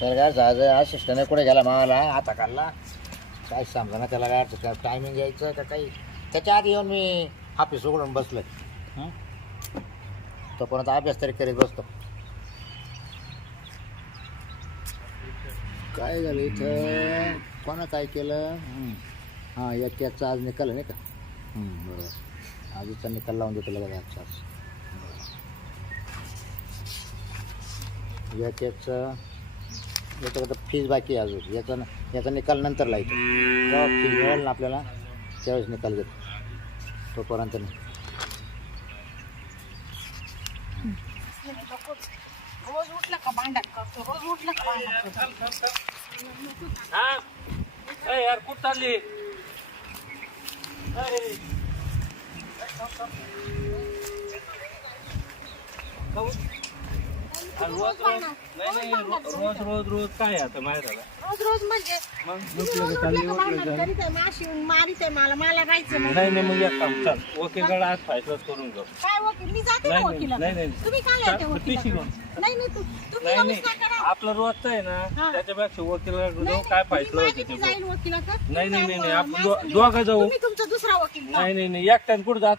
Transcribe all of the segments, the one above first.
सरकार असिस्टंट कुठे गेला मावाला आता काढला काय समजा ना त्याला काय टायमिंग यायचं का काही त्याच्या आधी येऊन मी ऑफिस उघडून बसलोय. तोपर्यंत अभ्यास तरी करीत बसतो. काय झालं इथं कोणा काय केलं. हां एक याचा आज निकाल नाही का. बरोबर आजचा निकाल लावून देतो लगेच आजचा एक याचं याचं फीज बाकी आहे अजून याचा निकाल नंतर लायतो जेव्हा फीज मिळेल ना आपल्याला त्यावेळेस निकाल घेतो तोपर्यंत नाही. रोज उठलं का भांडण करतो रोज उठलं का भांडण करतो. हा यार कुठं चालली. रोज रोज रोज काय आता माहित झालं. रोज रोज म्हणजे मारित आहे मला राहायचं नाही नाही मग एक काम चल वकीलकडे आज फैसलाच करून घेऊ. काय वकील मी जाते ना वकिलाकडे. तुम्ही काय लावते वकिलाकडे. नाही नाही तुम्ही नाही नमस्कार करा. आपलं रोजचं आहे ना त्याच्यापेक्षा वकिलाकडे जाऊ काय फैसला होते ते जाईल वकिलाकडे. नाही नाही नाही आपण दोघं जाऊ. तुम्ही तुमचा दुसरा वकील नाही नाही नाही एकट्याने कुठं जात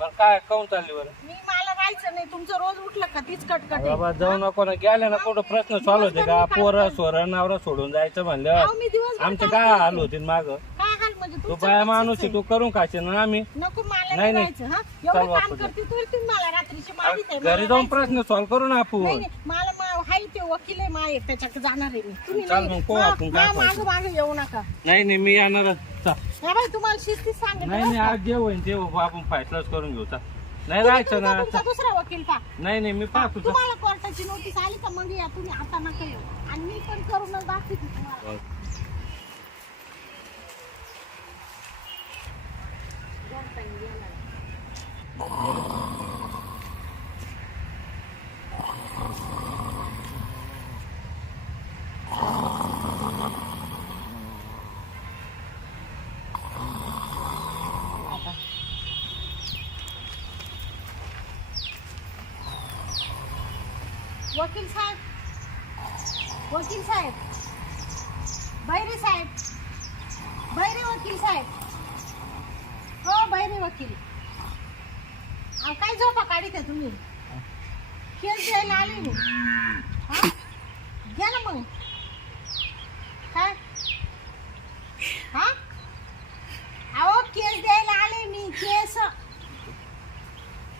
बरं काय काऊन चालली बरं. मी मला राहायचं नाही तुमचं रोज उठलं का तीच कटकट आहे. बाबा जाऊ नको ना गेल्या ना कुठं प्रश्न सॉल्व होते का पोरं सोरं नवरा सोडून जायचं म्हणलं अहो, मी दिवसभर आमचे काम काय हाल होतील माग. काय हाल म्हणजे तू तुमचं बाया रोजचंच माणूस आहे आहे. तू करून खायचे ना आम्ही नको मला नाही, नाही नाही. राहायचं हा चल एवढं काम वापस. करते तू मला रात्रीची मारित आहे. घरी मला जाऊन राहायचं. प्रश्न सॉल्व करू ना नाही आपण. नाही, मला हाय ते वकील आहे माय त्याच्याकडे जाणार आहे मी. तुम्ही चाल मग, पाहू आपण काय मागं मागं येऊ नका. नाही नाही मी येणार हे बाई तुम्हाला शिस्तीत सांगितलं नाही बरं नाही का? आज जे होईल ते आपण फैसलाच करून घेऊ चल. नाही तुम्ही राहायचं ना तुमचा दुसरा वकील पा. नाही नाही मी पाहतो चल. तुम्हाला कोर्टाची नोटीस आली का मग या तुम्ही आता नका येऊ. आणि मी पण करूनच दाखवते तुम्हाला. वकील साहेब बैरे वकील साहेब हो बैरे वकील. अहो काय झोपा काढीत आहे तुम्ही. केस द्यायला आले मी. हा घ्या ना मग काय हा अहो केस द्यायला आले मी. केस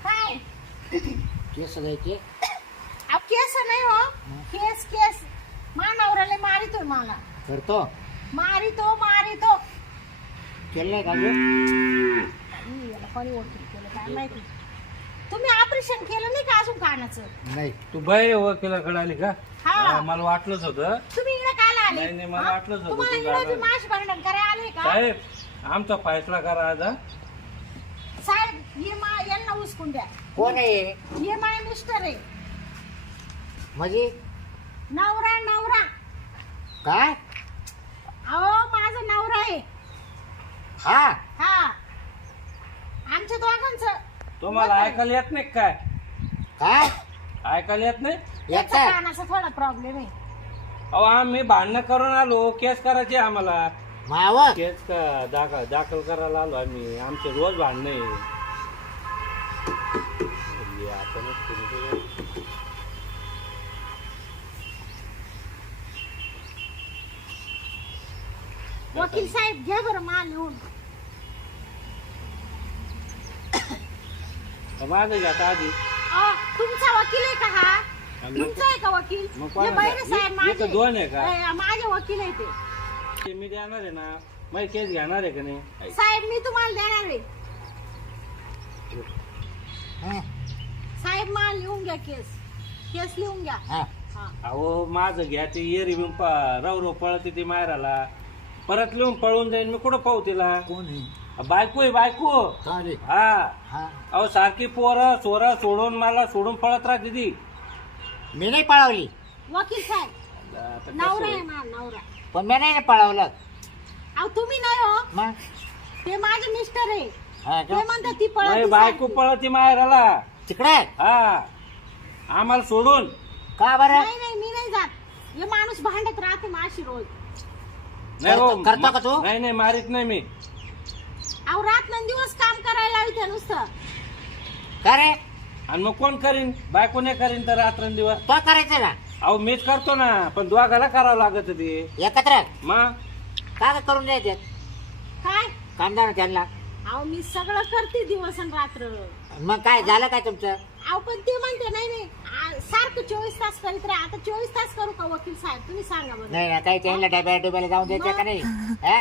काय केस द्यायचे अहो केस नाही हो केस मानवराले मारितोय मला. करतो मारितो केलं नाही का याला कोणी वकील केलं काय माहिती. तुम्ही ऑपरेशन केलं नाही का अजून कानाचं. नाही तू बाई वकिलाकडे आली का. हा. हा, मला वाटलंच होतं. तुम्ही इकडे कायला आले. नाही, नाही, मला हा? वाटलंच होतं तुम्हाला तू इकडे जाणार. माश भांडण करायला आले का साहेब आमचा फैसला करा आज हा. साहेब ये मा यांना उचकून द्या. कोण आहे ये माय मिस्टर आहे. म्हणजे नवरा काय अहो माझा नवरा आहे. हा हा आमच्या दोघांचं तुम्हाला ऐकायला येत नाही काय काय ऐकायला येत नाही. त्याचा येतं कानाचा थोडा प्रॉब्लेम आहे. अहो आम्ही भांडणं करून आलो केस करायची आम्हाला. माव केस का दाखल करायला आलो आम्ही. आमचे रोज भांडणं आहे. आपणच करू. वकील साहेब घ्या बरं माल लिहून. माझं घ्या आधी. तुमचा वकील आहे का हा. तुमचा आहे का वकील. मग हे कोणाचा? बैरे साहेब माझे. इथं दोन आहे का? माझे वकील आहे ते. ते मी देणार आहे ना माझी केस घेणार आहे का नाही. साहेब मी तुम्हाला देणार आहे. साहेब माल लिहून घ्या केस लिहून घ्या. हा हा. अहो माझं घ्या ते येरी बिन रव पळते ती मायराला परत लिहून पळून जाईन मी कुठं पाहू तिला. कोण आहे बायको आहे बायको. चालेल हा हा अहो सारखी पोरं सोरं सोडून मला सोडून पळत राहते ती. मी नाही पळवली वकील साहेब आता नवरा कसं आहे माझा नवरा. पण मी नाही पळवलं अहो तुम्ही नाही हो मग ते माझे मिस्टर आहे. हा ते का? म्हणतात ती माझी पळत बायको पळती मायराला. तिकडे हा आम्हाला सोडून. का बरं नाही नाही मी नाही जात. हे माणूस भांडत राहते माशी रोज. नाही हो, करतो का तू? नाही नाही मारित नाही मी. अहो रात्रंदिवस काम करायला लावते नुसतं. का रे आणि मग कोण करीन? बायको नाही करीन तर रात्रंदिवस. तो करायचं ना अहो मीच करतो ना, पण दोघाला करावं लागत ते. एकत्र मग का ग करून द्यायचे काय कामदार ना त्यांना. अहो मी सगळं करते दिवस आणि रात्र. मग काय झालं काय तुमचं? अहो पण ते म्हणते नाही नाही सारखं 24 तास करीत राहा. आता 24 तास करू का वकील साहेब? तुम्ही सांगा बरं. नाही ना काही त्यांना डब्याला जाऊन द्यायचं का नाही? हा?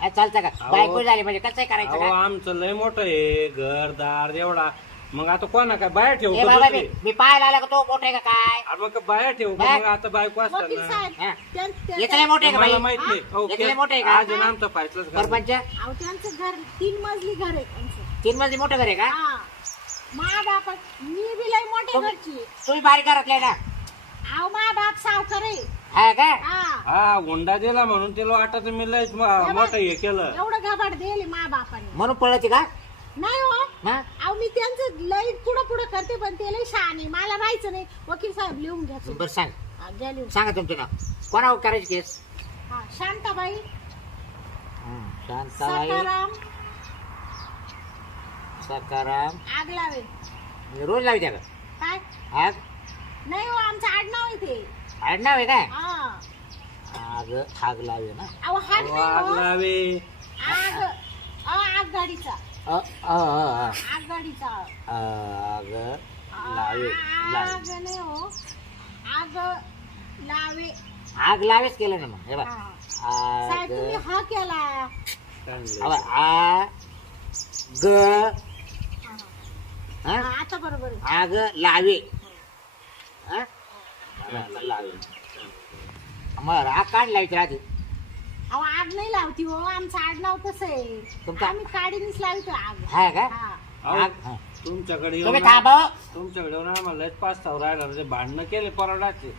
हा, चालतं का? बायको झाली म्हणजे कसं करायचं अहो का? आमचं लय मोठं आहे घरदार एवढा. मग आता कोणा काय बाहेर ठेवू ए का बाबा दुसरी? मी पाहायला आला का तो मोठा आहे का काय? अरे मग बाहेर ठेवू का? बाहेर? मग आता बायको वकील असताना. साहेब हा. त्या- याचं लय मोठं आहे का मला बाई? माहित नाही. हा? हो, याचं लय मोठं आहे का? आज आहे ना आमचं फायसलाच घाल. सरपंच अहो त्यांचं घर 3 मजली घर आहे त्यांचं. 3 मजली मोठं घर आहे का? हा मा बाप मी बी लय मोठे घरची आहे. तुम्ही बारीक घरातले ना? अहो मा बाप सावकार आहे. हा का? हा हा हुंडा दिला म्हणून तिला वाटत मी लयच मोठं हे केलं. एवढं घाबड दिली मा बापाने. म्हणून पळायची का? नाही हो हा? अहो मी त्यांचं लय पुढं करते पण ते लय शहाणे. मला राहायचं नाही. वकील साहेब लिहून घ्या तुम्ही. बरं सांग हा, घ्या लिहून. सांगा तुमचं नाव. कोणावर करायची केस? हा शांताबाई शांताबाई सकाराम आगलावे. रोज लावी त्या का? काय आग नाही हो आमचं आडनाव आहे ते. आडनाव आहे काय? हा आग आग लावे ना? अहो हाड अहो, नाही आग हो. लावे. आग आगगाडीचा आगगाडीचा आग लावे आग नाही हो आग लावे. आग लावेच केलं ना मग हे बघ. हा. साहेब तुम्ही आग हा केला. चांगलं. आ ग हा. हा? हा, आता बरोबर आहे. आग लावे हा? लावे मग आग काढ लावायची आधी. अहो आग नाही लावती हो आमचं आडनाव तसं आहे. तुमचं- आम्ही काडीनीच लावतो आग. हा का? हा. अहो, आग हा. तुमच्याकडे तुम्ही येऊन थांबव. तुमच्याकडे येऊन आम्हाला लयच पाच सहा राहिला म्हणजे भांडणं केले परवडाचे.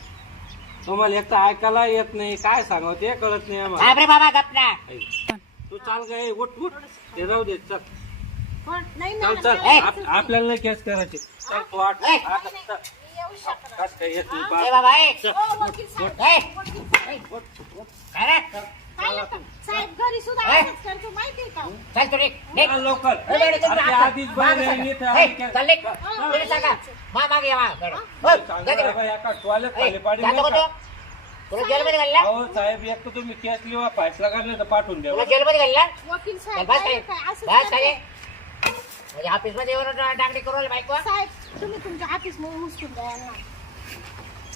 तुम्हाला एक तर ऐकायला येत नाही, काय सांगावं ते कळत नाही आम्हाला. थांब रे बाबा गपना. ऐक. तू चाल गे उठ उठ ते राहू दे चल पण नाही चल ना, चल मला यायचंच नाही. आपल्याला नाही केस करायची. चल तू आठ ए. आठ नाही, नाही, मी येऊ शकत नाही. कस काय येत नाही ए बाप. बाबा ए. हो, वकील साहेब, ए. वकील साहेब. काय रे? काय लागतं? साहेब घरी सुद्धा ए. असंच करतो माहितीये का? चल तू निघ. निघ. चल लवकर. ए, मॅडम, तुमचं अरे, हात- आधीच बाहेर मागं आहे, इथं सांगा. ए, आधी काय- चल निघ. तुम्ही सांगा. मागे या, मॅडम. हो, जा तिकडे. बाबा, एका टोळ्यात ए, खाली पाडी जातो का नाही तू? का? तुला जेलमध्ये घालला? अहो साहेब एक तर तुम्ही केस लिहा फायसला करले तर पाठवून द्या. तुला जेलमध्ये घालला? वकील चल साहेब बस काय काय? काय असंच बस काय? करतो. म्हणजे ऑफिसमध्ये येऊन डागडी करू राहिली बायको. साहेब तुम्ही तुमच्या ऑफिस मध्ये हुसकून द्या यांना.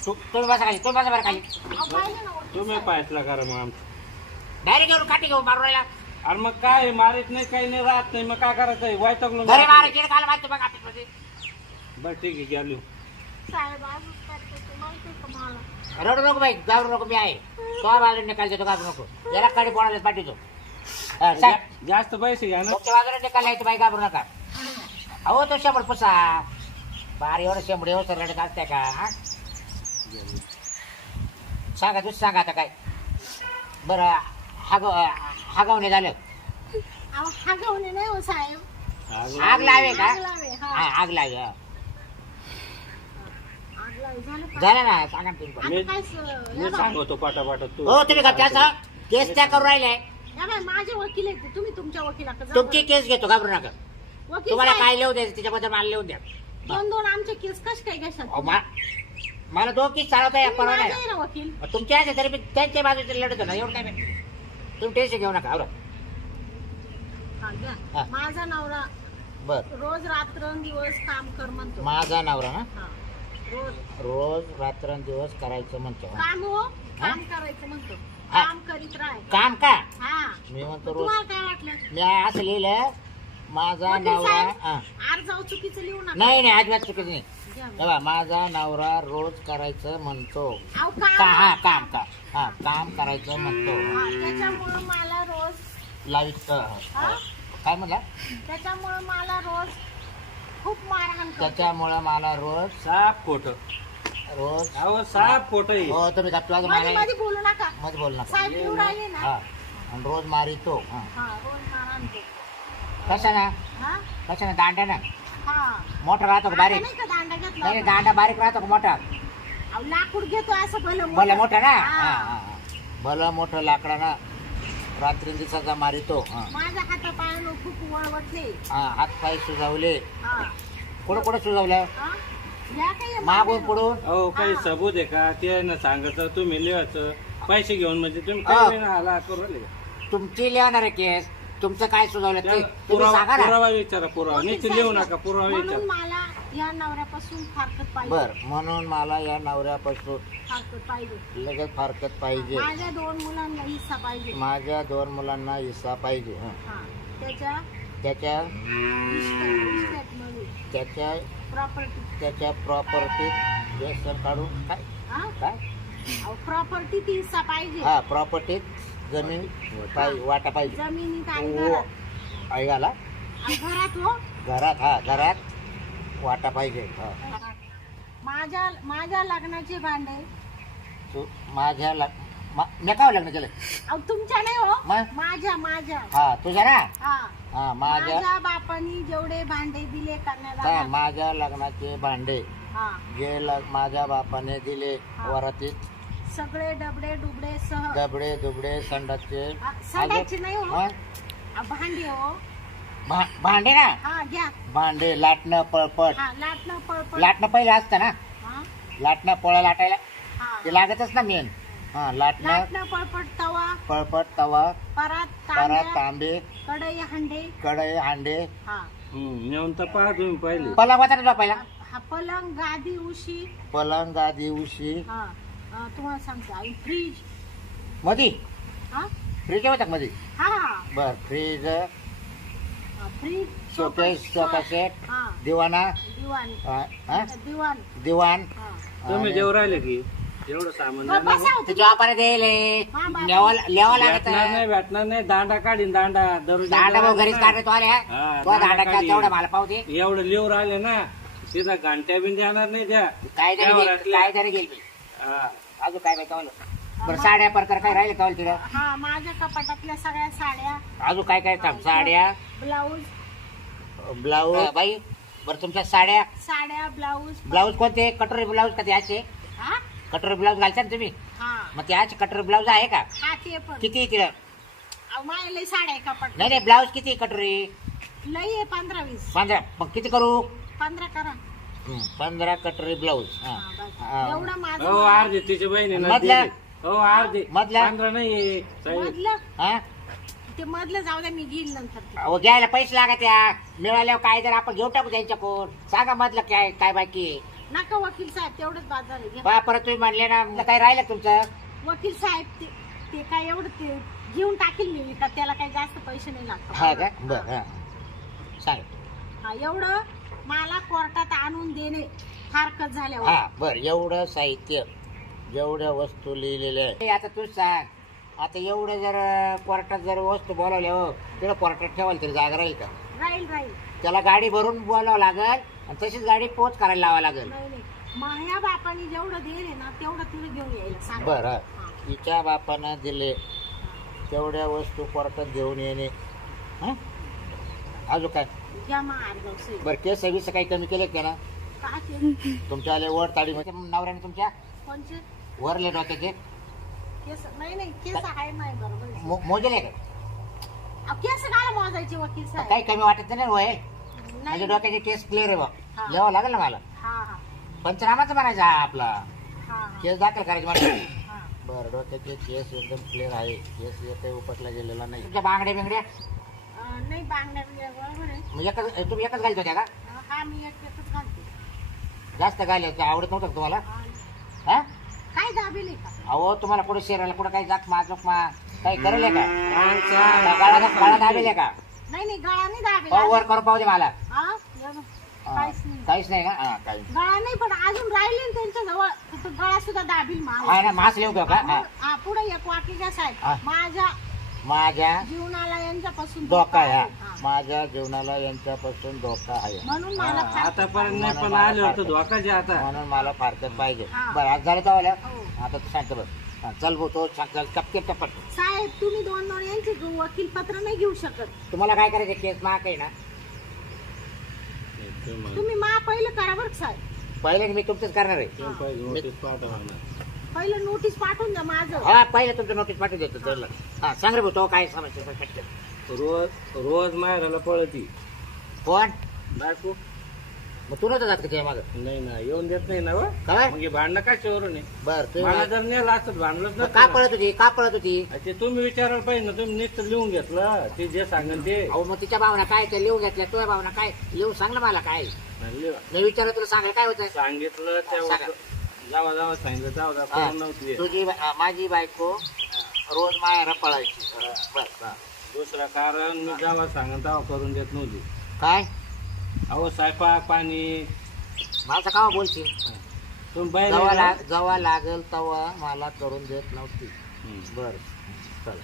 तुम्ही बसा खाली. तुम्ही बसा बरं खाली. अहो, पाहिलं ना वकील तुम्ही साहेब. फायसला करा मग आमचं. डायरेक्ट येऊन काठी घेऊन मारून राहिला. अरे मग काय मारित नाही काही नाही राहत नाही मग काय करायचं वायतगलो. घरी मारायची काल माहिती बघ ऑफिसमध्ये. बरं ठीक आहे घ्या लिहू. साहेब असंच करतो ते माहितीये का मला. रडू नको बाई. जाऊ नको मी आहे. तो बाजूने निकाल देतो घाबरू नको. याला काढी पोळायला पाठवतो. सांग. जास्त पैसे घ्या ना. तुमच्या बाजूने निकाल यायचं बाई घाबरू नका. अहो तो शंभर पुसा. बार एवढं शंभर एवढं रडत असते का? हा? सांगा तूच सांगा आता काय. बरं हागवणे झालं. अहो हा घेऊन नाही हो साहेब. आग लावे का? आग लावे, हा. हा, आग लावे हा. आग लावे, झालं का? झालं ना सांगा ना तुम्ही. आता काय स- मी या बाई, सांगतो पाठापाठ तू. हो तुम्ही का त्याचा केस त्या करून राहिले. या बाई, माझे वकील आहेत तुम्ही तुमच्या वकिलाकडे जा तुमची बरं. केस घेतो घाबरू नका. वकील तुम्हाला साहेब, काय लिहू द्यायचं त्याच्याबद्दल मला लिहून द्या. 2-2 आमचे केस कश काय घेशाल अहो, मला दोन केस चालवता तुम्ही परवा माझे नाही. आहे ना वकील. तुमच्या आहे तरी मी त्यांच्या बाजूचे लढतो ना एवढं काय नाही. तुम्ही टेन्शन घेऊ नका आवडा. हा, घ्या. हा. माझा नवरा बर रोज रात्रंदिवस काम कर म्हणतो. माझा नवरा ना हा. रोज रोज रात्रंदिवस करायचं म्हणतो. काम हो काम करायचं म्हणतो. हा. काम करीत राह. काम का? हा मी म्हणतो रोज. तुम्हाला काय वाटलं? मी असं लिहिलं माझा वकील नवरा साहेब, हा. अर्जाव चुकीचं लिहू नका. नाही नाही अजिबात चुकीचं नाही. घ्या. तेव्हा माझा नवरा रोज करायचं म्हणतो. अहो, का हा काम का हा काम करायचं म्हणतो. हा, त्याच्यामुळं मला रोज लावित हा? काय म्हणला? त्याच्यामुळं मला रोज खूप मारहाण करतो. त्याच्यामुळं मला रोज साप खोट. रोज अहो साप खोट हो तुम्ही का तुला मध्ये मला मध्ये बोलू नका. मध्ये बोल नका. साहेब येऊ राहिले ना. हा आणि रोज मारितो हा. हा रोज मारहाण करतो. कशाना हा कशाना दांड्याना हा मोठा राहतो का आता बारीक? नाही का दांडा घेतला नाही होता? दांडा बारीक राहतो का मोठा? अहो, लाकूड घेतो असं भलं भलं मोठं ना हा. हा, हा, हा. भलं मोठं लाकडाना रात्री दिवसाचा मारितो हा. माझ्या हातापायानं खूप वळवटले. हा, हात पाय सुजावले हा. कुठं कुठं सुजावलं हा? या काही मागून पुढून अहो काही हा. सबूत आहे का ते ना सांगायचं तुम्ही लिहायचं पैसे घेऊन म्हणजे तुम्ही अहो. काय नाही आला करू राहिले का? तुमची लिहणार आहे केस तुमचं काय सुजावलं ते त्याला तुम्ही पुरावा सांगा ना पुरावा विचारा पुरावा वकील नाही लिहू साहेब, नका पुरावा म्हणून विचारा मला या नवऱ्यापासून फारकत पाहिजे. बर म्हणून मला या नवऱ्यापासून फारकत पाहिजे. लगेच फारकत पाहिजे माझ्या 2 मुलांना हिस्सा पाहिजे. माझ्या 2 मुलांना हिस्सा पाहिजे हं. हा. त्याच्या त्याच्या इस्टेटमध्ये त्याच्या प्रॉपर्टी. त्याच्या प्रॉपर्टीत व्यसन काढून काय हा? काय प्रॉपर्टीत हिस्सा पाहिजे. हा प्रॉपर्टीत जमीन वाटा पाहिजे जमिनीत आणि ओ, घरात. ऐकाला आणि घरात हो. घरात हा घरात वाटा पाहिजे हा. माझ्या लग्नाचे भांडे. तू माझ्या मी काय लग्न केलं अहो, तुमच्या नाही हो. मग? माझ्या हा तुझ्या ना हा. हा माझ्या माझ्या बापानी जेवढे भांडे दिले हा, करण्याला. माझ्या लग्नाचे भांडे हा. जे माझ्या बापाने दिले हा. वरातीत सगळे डबडे डुबडे सह. दबडे दुबडे संडाचे संडाची नाही हो. मग? भांडे हो. भांडे ना हा घ्या. भांडे लाटणं पळपट हा लाटणं पळपट. लाटणं पहिलं असतं ना हा. लाटणं पोळा लाटायला हा. ते लागतच ना मेन हा लाटणं लाटणं पळपट तवा. पळपट तवा परात परात तांब्या, तांबे कढई हंडे. कढई हांडे हा. नेऊन तर पहा तुम्ही पहिले पलंग होता ना झोपायला हा पलंग गादी उशी. पलंग गादी उशी हा. तुम्हाला सांगते आणि फ्रीज. मधी हा. फ्रीज होता मध्ये हा. बर फ्रीज फ्रीज. सोफा सेट हा. दिवाना दिवाण. हा? दिवाण. दिवाण हा. तुम्ही जेव राहिले की एवढं सामान बरं, देणार बसा हो ते तुम्ही. जॉबाने देले हा, बाबा. ल्यावा लागत भेटणार नाही दांडा काढीन दांडा दररोज दांडा भाऊ घरीच काढतो आल्या हा, तो दांडा दांडा काढी. तेवढा मला पाहू दे एवढं लिहून राहिले ना तिथं घंट्या बिन जाणार नाही त्या काय त्यावर जरी असल्या. काय जरी गेली हा. अजून काय माहिती मला बरं साड्या प्रकार काय राहिले का तिला हा माझ्या कपाटातल्या सगळ्या साड्या. अजून काय काय काम साड्या ब्लाऊज. ब्लाऊज बाई बरं तुमच्या साड्या ब्लाऊज. ब्लाऊज कोणते कटोरी ब्लाऊज का ते असे हा. कटोरी ब्लाऊज घालता ना तुम्ही हा. मग ते असे कटोरी ब्लाऊज आहे का हा ते पण. किती तिला अहो, माझ्या लई साड्या आहे कपाट. नाही नाही ब्लाऊज किती कटोरी लई आहे 15-20. 15 मग किती करू 15 करा. 15 कटोरी ब्लाऊज हा, बस. हा. एवढं माझं. हो अर्धी तिची बहिणीला मधल्या? दिली. हो अर्धी मधल्या? 15 नाही साहेब. मधलं. हा ते मधलं जाऊ द्या मी घेईल नंतर ते. अहो घ्यायला पैसे लागत या मिळाल्यावर काय जर आपण घेऊ टाकू त्यांच्या कोण सांगा मधलं काय काय बाकी आहे. नका वकील साहेब तेवढंच बाजार आहे. घ्या. बा परत तुम्ही म्हणले ना मग काय राहिलं तुमचं वकील साहेब ते काय एवढं ते घेऊन टाकील मी विकत. त्याला काही जास्त पैसे नाही हा का लागतात. बर हा सांग हा एवढं मला कोर्टात आणून देणे फारकत झाल्यावर. हा बर एवढं साहित्य जेवढ्या वस्तू लिहिलेल्या आहे आता तूच सांग आता एवढं जर कोर्टात जर वस्तू बोलावल्या हो तिला कोर्टात ठेवायला तरी जागा राहील का राहील. त्याला गाडी भरून बोलावं लागल आणि तशीच गाडी पोच करायला लावावं लागल नाही माझ्या बापाने जेवढं दिले ना तेवढं तुला घेऊन यायला सांग. बर हा. तिच्या बापानं दिले तेवढ्या वस्तू कोर्टात घेऊन येणे हं? अजून काय घ्या मग अर्धा बरं केस सव्वीस काही कमी केले का ना का केलं? तुमच्या आले वर ताडी मध्ये नवऱ्याने तुमच्या कोणचे वरले डोक्याचे केस? नाही केस आहे नाही बरोबर आहे. मोजले का अहो, केस काला मोजायचे वकील साहेब? काही कमी वाटत नाही वय म्हणजे नाही. डोक्याचे केस क्लिअर आहे बा हा. लिहावं लागेल ना मला हा. पंचनामाच म्हणायचा हा आपला हा. केस दाखल करायचे मला हा. बरं डोक्याचे केस एकदम क्लिअर आहे केस एकही उपटला गेलेला नाही तुमच्या बांगड्या बिंगड्या नाही बांगड्या बरोबर आहे. मग एकच तुम्ही एकच घालत होत्या का हा मी एकच घालते. जास्त घालायचं आवडत नव्हतं का तुम्हाला हा. हा काय दाबेल आहे का? अहो तुम्हाला कुठे शरीराला कुठं काही जखमा जोखमा काही करेल का सांग. गळा दाबेल का नाही गळा नाही दाबेल. हो, वर करून पाहू दे मला हा? या बघ. हा. काहीच नाही. काहीच नाही का हा काही गळा नाही पण अजून राहिले ना त्यांच्या जवळ तर गळा सुद्धा दाबील हा ना मास लिहू घेऊ का हा. पुढे एक वाक्य घ्या हा. साहेब. माझ्या माझ्या जीवनाला यांच्यापासून धोका आहे आहे. हा. हा. माझ्या जीवनाला यांच्यापासून धोका आहे म्हणून मला हा, फार- आतापर्यंत नाही पण आले होतं धोकाचे आता म्हणून मला फारकत पाहिजे हा. बरं आज झालं चावल्या हो. आता तू शांत बस हा, चल भाऊ तो चल टपके टपट साहेब तुम्ही 2 यांचे वकील पत्र नाही घेऊ शकत. तुम्हाला काय करायचं केस महाग आहे ना तुम्ही मा पहिलं करा बरं साहेब. पहिले मी तुमचंच करणार आहे. तुम्ही पहिले नोटीस पाठवा ना. पहिलं नोटीस पाठवून द्या माझं. हा पहिले तुमचं नोटीस पाठवून देतो त्याला. हा सांग रे भाऊ तो काय समस्या. रोज माहेराला पळती कोण बायको. मग तू नव्हतं जात का तेव्हा मागं नाही ना, येऊन देत नाही ना व. काय मग हे भांडणं कशावरून आहे? बर ते मला जर नेलं असतं भांडलंच मग का नसतं. पळत होती का पळत होती. ते तुम्ही विचारायला पाहिजे ना, तुम्ही नुसतं लिहून घेतलं ते जे सांगेल ते. अहो मग तिच्या भावना काय ते लिहून घेतल्या तुझ्या भावना काय लिहून सांग ना मला काय. लिहा. मी विचारलं तुला सांगायला काय होतं. सांगितलं सांगा. त्या जावा जावा सांगितलं जावा हा. जावा नव्हती. तुझी माझी बायको रोज माहेरा पळायची. बस हा. दुसरं कारण मी जावा सांगेल तेव्हा करून देत नव्हती. काय अहो स्वयंपाक पाणी माझं का बोलशील. तुम्ही जेव्हा लागल तेव्हा मला करून देत नव्हती. बर चल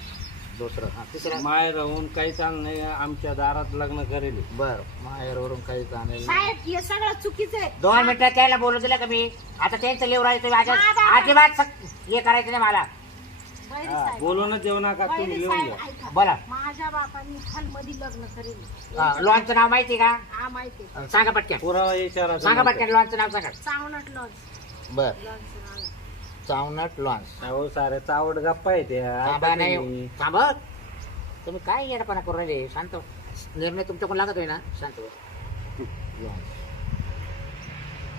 दुसरं हा तिसरं. माय राहून काही चाल नाही, आमच्या दारात लग्न करेल. बर माहेरवरून काही जाणेल साहेब हे सगळं चुकीचं आहे. 2 मिनिटात त्याला बोलू दिलं का मी. आता त्यांचं लिहून राहायचं बाबा. अजिबात हे करायचं नाही मला. बैरी हा, साहेब. बोलूनच जेवू नका, तुम्ही बैरी लिहून साहेब घ्या. ऐका. बोला. माझ्या बापांनी खालमध्ये लग्न करेल. लॉनचं नाव माहिती का. हा माहिती आहे. सांगा पटक्या पुरावा विचारा. सांगा पटक्या लॉनचं नाव सांगा. चावनट लॉन्च. बर लॉन्चचं नाव आहे. चावनट लॉन्स. अहो सारे चावड गप्पा आहे थांबा त्या. नाही थांबा. तुम्ही काय येणपणा करू राहिले. शांत निर्णय तुमच्याकडून लागत होय ना. शांत लॉन्स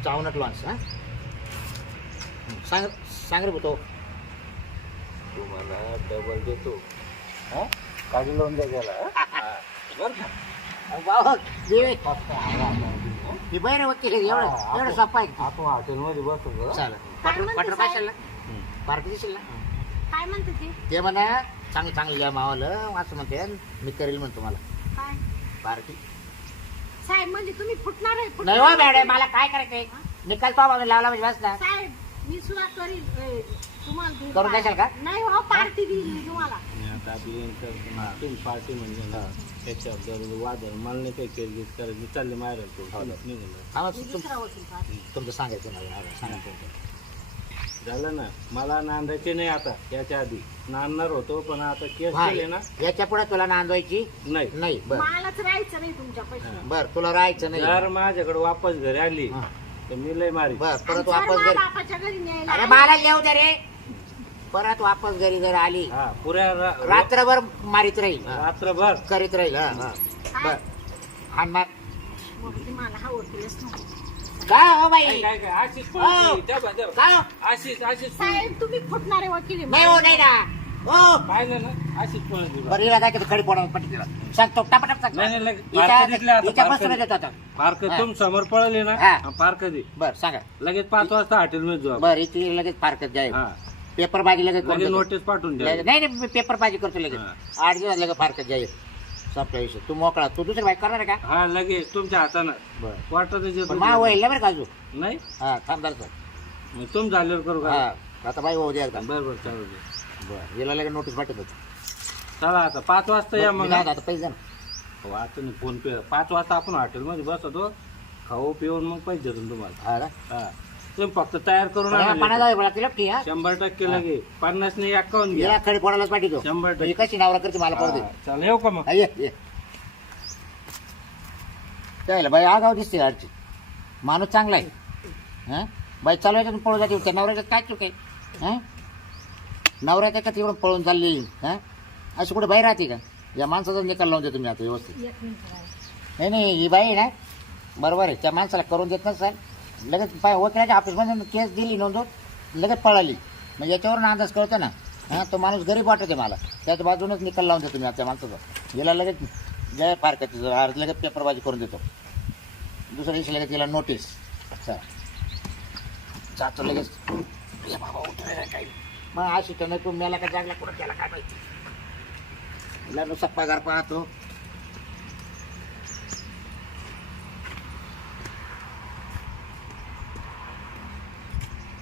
चावनट लॉन्स. हा सांग सांग रे तो. तुम्हाला डबल देतो. काढून लावून द्या गेला. बरं का? मी बहिण वकील आहे. एवढं सोपं आहे. आपण हॉटेलमध्ये बसतो. चालेल काय म्हणते पटर साहेब? कशाला पार्टी दिसेल ना. काय म्हणते ते? ते म्हणा चांगलं चांगलं या मावालं असं म्हणते मी करेल म्हणतो मला काय पार्टी. साहेब म्हणजे तुम्ही फुटणार आहे नाही हो मॅडम मला काय करायचंय. निकाल पाव लावला म्हणजे बस ना. साहेब मी सुद्धा करील. तुम्हाला देईल करून द्याल का? नाही हो पार्टी देईल मी तुम्हाला. आता आपली तुम्ही पार्टी म्हणजे ना त्याच्याबद्दल वादळ मला नाही काही केली करायची. मी चालले मारायला निघालं. हा मग मी दुसरा वकील पाहते. तुमचं सांगायचं मला सांगा तुमचं. झालं ना. मला नांदायचे नाही आता. याच्या आधी नांदणार होतो पण आता केस हा, केले ना. याच्या पुढे तुला नांदवायची नाही. नाही. बर मलाच राहायचं नाही तुमच्या पैसे. बर तुला राहायचं नाही. जर माझ्याकडे वापस घरी आली हा. तर मी लय मारी. बर परत आणि जर वापस मला घरी. बापाच्या घरी न्यायला अरे आली- मला येऊ दे रे. परत वापस घरी जर आली हा पुऱ्या रात्रभर मारीत राहील. रात्रभर. करीत राहील. हा हा बर हाण मार. मग ती मला हा वकीलच नाही. काय हो बाई काय काय काय आशिष हो. पळती त्या बाजार. काय हो? आशिष आशिष साहेब तुम्ही फुटणारे वकील आहे. नाही हो नाही ना हो. पाहिलं ना आशिष पळती. बरं हिला काय खडी पडा पटली सांगतो टापटाप सांग. नाही नाही लगेच पार्क दिसले आता. हिच्यापासून देतो आता. पार्क हा. तुम समोर पळले ना. हा. पार्क दे बर सांगा. लगेच 5 वाजता हॉटेलमध्ये जाऊ. बर इथे लगेच पार्कत जाईल. हा पेपर बाजी लगेच करून लगेच देतो. नोटीस पाठवून द्या. नाही नाही मी पेपर बाजी करतो लगेच. हा. 8 दिवस लगेच पार्कत जाईल. संपला विषय. तू मोकळा. तू दुसरी बाईक करणार आहे का. हा लगेच तुमच्या हातानं बर वाटत पण मा वय बरं का अजून. नाही. हा थांबदार मग तुम झाल्यावर करू का. हा आता बाई होऊ द्या का. बरं बरं चालू दे. बरं याला लगेच नोटीस पाठवतो. चला आता 5 वाजता या मग. आता पैसे द्या ना. हो, आता नाही फोन पे. 5 वाजता आपण हॉटेलमध्ये बसतो. खाऊ पिऊन मग पैसे देतो तुम्हाला. हा ना. हा तुम्ही फक्त तयार करून आणा. 50,000 मला तिला की हा 100% लगे. 50 नाही 51 घ्या. या खडी पडायलाच पाठवतो. 100%. ही कशी नावरा करते मला पडते. हा, चला येऊ का मग. ये ये त्याला बाई आगाव दिसते आजची. माणूस चांगला आहे. हा बाई चालवायचं पळून जाते. त्या नवऱ्याच्यात काय चूक आहे. हा नवऱ्याच्या का तिकडून पळून चालली. हा अशी कुठे बाई राहते का. या माणसाचा निकाल लावून देतो मी आता व्यवस्थित. एक मिनिट राहिलं. नाही नाही ही बाई आहे ना बरोबर आहे. त्या माणसाला करून देत नसाल लगेच पाय वकिलाच्या ऑफिसमध्ये केस दिली नोंदवून लगेच पळाली. म्हणजे याच्यावरून अंदाज कळतो ना. हां तो माणूस गरीब वाटते मला. त्याच्या बाजूनच निकाल लावून देतो मी आता त्या माणसाचा. याला लगेच जय फार करते. लगेच पेपरबाजी करून देतो. दुसऱ्या दिवशी लगेच तिला नोटीस. चला जातो लगेच. ये बाबा उठलेला काही मग अशी तर नाही तू मेला का जागला कुठं केला काय माहिती. तिला नुसता पगार पाहतो.